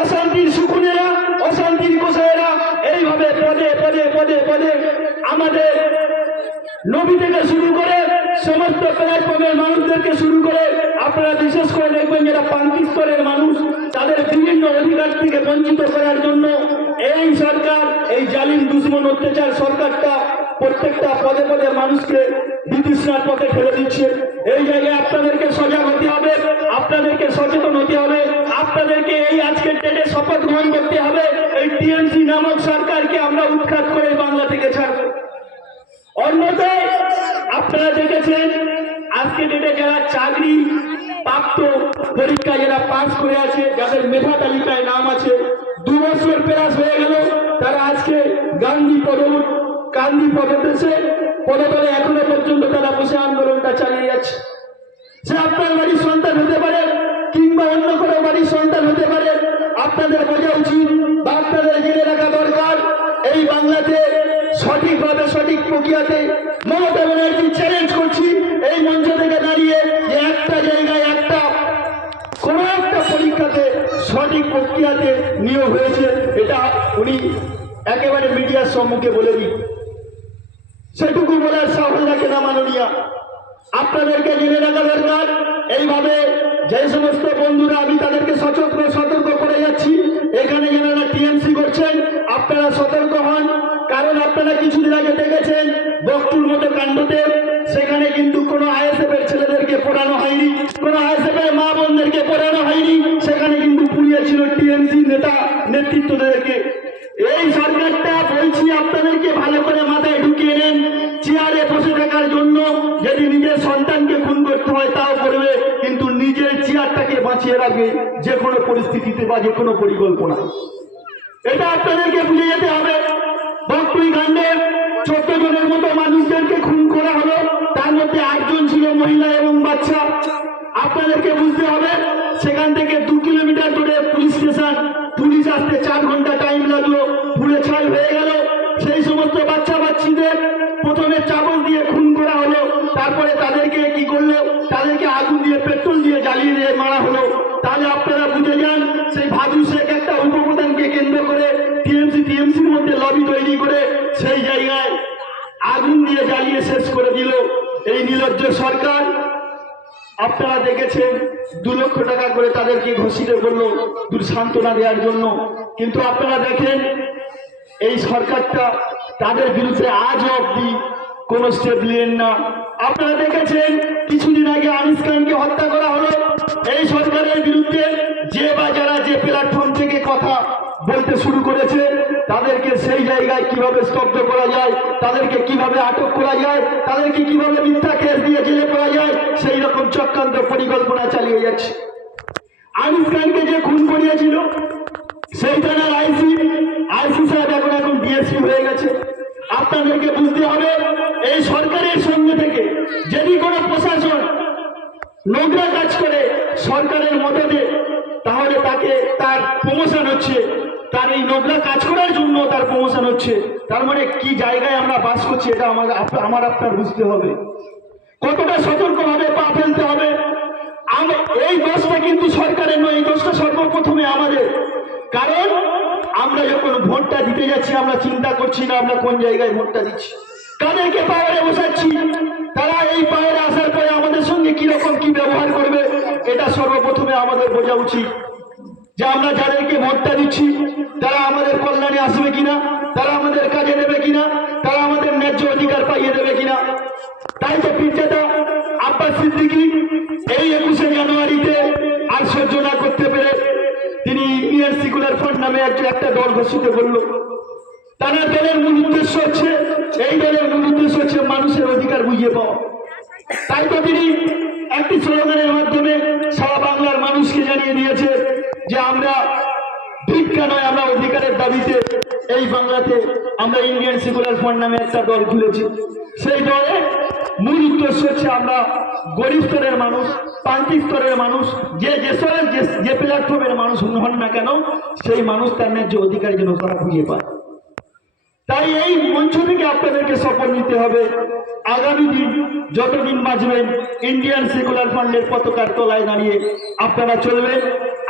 অশান্তির সুকুনেরা, অশান্তির কোষায়েরা এইভাবে পদে পদে পদে পদে আমাদের নবী থেকে শুরু করে সমস্ত প্ল্যাটফর্মের মানুষদেরকে শুরু করে আপনারা বিশেষ করে দেখবেন যারা প্রান্তিক স্তরের মানুষ তাদের বিভিন্ন অধিকার থেকে বঞ্চিত করার জন্য এই সরকার, এই জালিম দুশ্মন অত্যাচার সরকারটা প্রত্যেকটা পদে পদে মানুষকে বিতৃষ্ণার পথে ঠেলে দিচ্ছে। এই জায়গায় আপনাদেরকে সজাগ হতে হবে, আপনাদেরকে সচেতন হতে হবে, আপনাদেরকে এই আজকের ডেটে শপথ গ্রহণ করতে হবে এই টিএমসি নামক সরকারকে আমরা উৎখাত করে বাংলা থেকে ছাড়ব। অন্যথায় আপনারা দেখেছেন আজকে ডেটে যারা চাকরি প্রাপ্ত পরীক্ষা যারা পাস করে আছে, যাদের মেধা তালিকায় নাম আছে, 2 বছর প্লাস হয়ে গেল, তারা আজকে গান্ধী পদদেশে পদতলে এখনো পর্যন্ত তারা বসে আন্দোলনটা চালিয়ে যাচ্ছে। সে আপনার বাড়ির সন্তান হতে পারে কিংবা অন্য কোনো বাড়ির সন্তান হতে পারে। আপনাদের বোঝা উচিত বা আপনাদের জেনে রাখা দরকার, এই বাংলাতে সঠিকভাবে সঠিক প্রক্রিয়াতে মমতা ব্যানার্জি চ্যালেঞ্জ করছি এই মঞ্চ থেকে দাঁড়িয়ে যে একটা জায়গায় কোনো একটা পরীক্ষাতে সঠিক প্রক্রিয়াতে নিয়োগ হয়েছে, এটা উনি একেবারে মিডিয়ার সম্মুখে বলে দিন। সেটুকু বলার সাহস রাখে না মাননীয়া। আপনাদেরকে জেনে রাখা দরকার, এইভাবে যে সমস্ত বন্ধুরা আমি তাদেরকে সতর্ক করে যাচ্ছি, এখানে যারা টিএমসি করছেন আপনারা সতর্ক হন। কারণ আপনারা কিছুদিন আগে দেখেছেন বকটুর মতো কাণ্ডতে, সেখানে কিন্তু কোনো আইএসএফ এর ছেলেদেরকে পড়ানো হয়নি, কোনো আইএসএফ এর মা বোনদেরকে পড়ানো হয়নি, সেখানে কিন্তু পুড়িয়েছিল টিএমসি নেতৃত্বদেরকে। এই সরকারটা বলছি আপনাদেরকে ভালো করে মাথায় ঢুকিয়ে নেন, চেয়ারে বসে থাকার জন্য যদি নিজের সন্তানকে খুন করতে হয় তাও করবে, কিন্তু নিজের চেয়ারটাকে বাঁচিয়ে রাখবে যে কোনো পরিস্থিতিতে বা যে কোনো পরিকল্পনা। এটা আপনাদেরকে বুঝে যেতে হবে। বকটুই কাণ্ডে 14 জনের মতো মানুষদেরকে খুন করা হলো, তার মধ্যে 8 জন ছিল মহিলা এবং বাচ্চা। আপনাদেরকে বুঝতে হবে সেখান থেকে 2 কিলোমিটার দূরে পুলিশ স্টেশন, পুলিশ আসতে 4 ঘন্টা টাইম লাগলো, পুড়ে ছাই হয়ে গেল। সেই সমস্ত বাচ্চা বাচ্চিদের প্রথমে চাবল দিয়ে খুন করা হলো, তারপরে তাদেরকে কি করলো, তাদেরকে আগুন দিয়ে পেট্রোল দিয়ে জ্বালিয়ে দিয়ে মারা হলো। তাহলে আপনারা বুঝে যান সেই ভাদু শেখ একটা উপপ্রধানকে কেন্দ্র করে টিএমসির মধ্যে লবি তৈরি করে সেই জায়গায় আগুন দিয়ে জ্বালিয়ে শেষ করে দিল এই নির্লজ্জ সরকার। আপনারা দেখেছেন 2 লক্ষ টাকা করে তাদেরকে ঘোষিত করলো সান্ত্বনা দেওয়ার জন্য, কিন্তু আপনারা দেখেন এই সরকারটা তাদের বিরুদ্ধে আজও অব্দি কোনো স্টেপ নিলেন না। আপনারা দেখেছেন কিছুদিন আগে আনিস খানকে হত্যা করা হলো। এই সরকারের বিরুদ্ধে যে বা যারা যে প্ল্যাটফর্ম থেকে কথা বলতে শুরু করেছে তাদেরকে সেই জায়গায় কিভাবে স্তব্ধ করা যায়, তাদেরকে কিভাবে আটক করা যায়, তাদেরকে কিভাবে মিথ্যা কেস দিয়ে জেলে করা যায়, সেই রকম চক্রান্ত পরিকল্পনা চালিয়ে যাচ্ছে। আনিস খানকে যে খুন করিয়েছিল সেই থানার আইসি সাহেব এখন ডিএসপি হয়ে গেছে। আপনাদেরকে বুঝতে হবে এই সরকারের সঙ্গে থেকে যদি কোনো প্রশাসন নোংরা কাজ করে সরকারের মদদে, তাহলে তাকে তার প্রমোশন হচ্ছে, তার এই নোংরা কাজ করার জন্য তার প্রমোশন হচ্ছে। তার মানে কি জায়গায় আমরা বাস করছি এটা আমার আপনার বুঝতে হবে, কতটা সতর্কভাবে পা ফেলতে হবে। এই দোষটা কিন্তু সরকারের নয়, এই দোষটা সর্বপ্রথমে আমাদের। কারণ আমরা যখন ভোটটা দিতে যাচ্ছি আমরা চিন্তা করছি না আমরা কোন জায়গায় ভোটটা দিচ্ছি, কাদেরকে পাওয়ারে বসাচ্ছি, তারা এই পাওয়ারে আসার পরে আমাদের সঙ্গে কিরকম কি ব্যবহার করবে, এটা সর্বপ্রথমে আমাদের বোঝা উচিত। যে আমরা যাদেরকে ভোটটা দিচ্ছি তারা আমাদের কল্যাণে আসবে কিনা, তারা আমাদের কাজে দেবে কিনা, তারা আমাদের ন্যায্য অধিকার পাইয়ে দেবে কিনা। তাই তো পীরজাদা আব্বাস সিদ্দিকী এই 21শে জানুয়ারিতে আর সহ্য না করতে পেরে তিনি ইন্ডিয়ান সেকুলার ফ্রন্ট নামে একটা দল ঘোষিত করলো। তার দলের মূল উদ্দেশ্য হচ্ছে, এই দলের মূল উদ্দেশ্য হচ্ছে মানুষের অধিকার বুঝিয়ে পাওয়া। তাই তো তিনি একটি স্লোগানের মাধ্যমে সারা বাংলার মানুষকে জানিয়ে দিয়েছে যে আমরা ভিক্ষা নয়, আমরা অধিকারের দাবিতে এই বাংলাতে আমরা ইন্ডিয়ান সেকুলার ফ্রন্ট নামে একটা দল খুলেছি। সেই দলে মূল উদ্দেশ্য হচ্ছে আমরা গরিব স্তরের মানুষ, প্রান্তিক স্তরের মানুষ, যে প্ল্যাটফর্মের মানুষ হন না কেন, সেই মানুষ তার ন্যায্য অধিকার যেন তারা খুঁজে পায়। তাই এই মঞ্চ থেকে আপনাদেরকে শপথ নিতে হবে আগামী দিন যতদিন বাঁচবেন ইন্ডিয়ান সেকুলার ফান্ডের পতাকার তলায় দাঁড়িয়ে আপনারা চলবেন।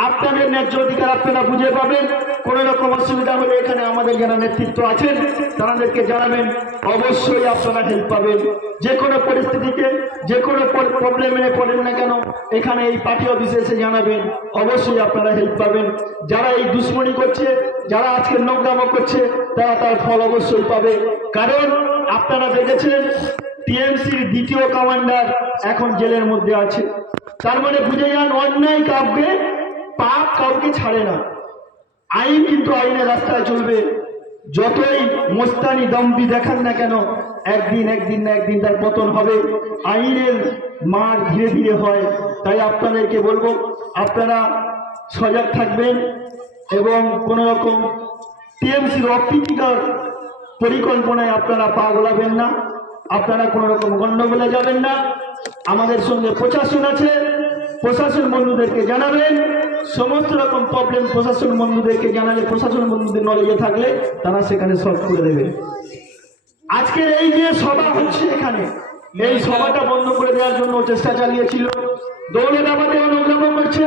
আপনাদের ন্যায্য অধিকার আপনারা বুঝে পাবেন। কোনো রকম অসুবিধা হলে এখানে আমাদের যারা নেতৃত্ব আছেন তাদেরকে জানাবেন, অবশ্যই আপনারা হেল্প পাবেন। যে কোনো পরিস্থিতিতে যে কোনো প্রবলেমে পড়েন না কেন এখানে এই পার্টি অফিসে এসে জানাবেন, অবশ্যই আপনারা হেল্প পাবেন। যারা এই দুশ্মনী করছে, যারা আজকে নোংরামো করছে, তারা তার ফল অবশ্যই পাবে। কারণ আপনারা দেখেছেন টিএমসির দ্বিতীয় কমান্ডার এখন জেলের মধ্যে আছে। তার মানে বুঝে যান অন্যায় কাউকে, পাপ কাউকে ছাড়ে না। আইন কিন্তু আইনের রাস্তায় চলবে। যতই মোস্তানি দম্ভি দেখান না কেন একদিন না একদিন তার পতন হবে। আইনের মার ধীরে ধীরে হয়। তাই আপনাদেরকে বলবো আপনারা সজাগ থাকবেন এবং কোন রকম টিএমসির অপ্রীতিকর পরিকল্পনায় আপনারা পা গোলাবেন না। আপনারা কোন রকম গন্ডগোলে যাবেন না। আমাদের সঙ্গে প্রশাসন আছে, প্রশাসন বন্ধুদেরকে জানাবেন। সমস্ত রকম প্রবলেম প্রশাসন বন্ধুদেরকে জানালে প্রশাসন বন্ধুদের নলেজে থাকলে তারা সেখানে সলভ করে দেবে। আজকের এই যে সভা হচ্ছে এখানে, এই সভাটা বন্ধ করে দেওয়ার জন্য চেষ্টা চালিয়েছিল। দৌলতাবাদে নোংরামো করছে।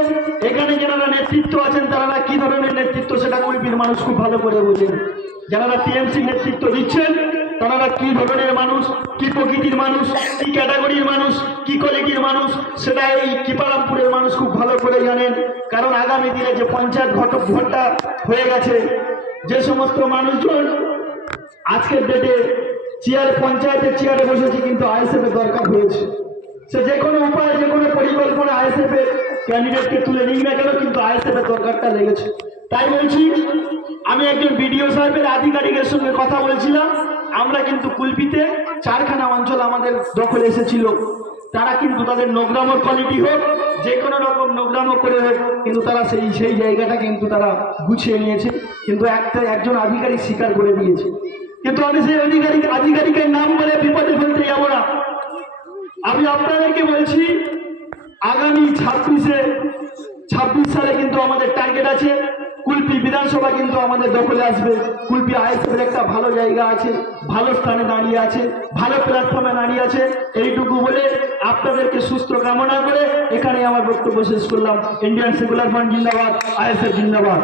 এখানে যারা নেতৃত্ব আছেন তারা কি ধরনের নেতৃত্ব সেটা কুলপির মানুষ খুব ভালো করে বোঝেন। যারা টিএমসি নেতৃত্ব দিচ্ছেন তারা কি ধরনের মানুষ, কি প্রকৃতির মানুষ, কি ক্যাটাগরির মানুষ, কি কোয়ালিটির মানুষ সেটা এই কিপারামপুরের মানুষ খুব ভালো করে জানেন। কারণ আগামী দিনে যে পঞ্চায়েত ভোটটা হয়ে গেছে, যে সমস্ত মানুষজন আজকের ডেটে পঞ্চায়েতের চেয়ারে বসেছে কিন্তু আইএসএফ এর দরকার হয়েছে। সে যে কোনো উপায় যে কোনো পরিকল্পনা আইএসএফ এর ক্যান্ডিডেটকে তুলে নিক না কেন কিন্তু আইএসএফ এর দরকারটা লেগেছে। তাই বলছি, আমি একজন বিডিও সাহেবের আধিকারিকের সঙ্গে কথা বলছিলাম। আমরা কিন্তু কুলপিতে 4খানা অঞ্চল আমাদের দখলে এসেছিল। তারা কিন্তু তাদের নোংরামোর কোয়ালিটি হোক, যে কোনো রকম নোংরামো করে হোক, কিন্তু তারা সেই জায়গাটা কিন্তু তারা গুছিয়ে নিয়েছে। কিন্তু একজন আধিকারিক স্বীকার করে দিয়েছে। কিন্তু আমি সেই আধিকারিকের নাম বলে বিপদে ফেলতে যাব না। আমি আপনাদেরকে বলছি আগামী 26 সালে কিন্তু আমাদের টার্গেট আছে। কুলপি বিধানসভা কিন্তু আমাদের দখলে আসবে। কুলপি আইএসএফের একটা ভালো জায়গা আছে, ভালো স্থানে দাঁড়িয়ে আছে, ভালো প্ল্যাটফর্মে দাঁড়িয়ে আছে। এইটুকু বলে আপনাদেরকে সুস্থ কামনা করে এখানে আমার বক্তব্য শেষ করলাম। ইন্ডিয়ান সেকুলার ফ্রন্ট জিন্দাবাদ, আইএসএফ জিন্দাবাদ।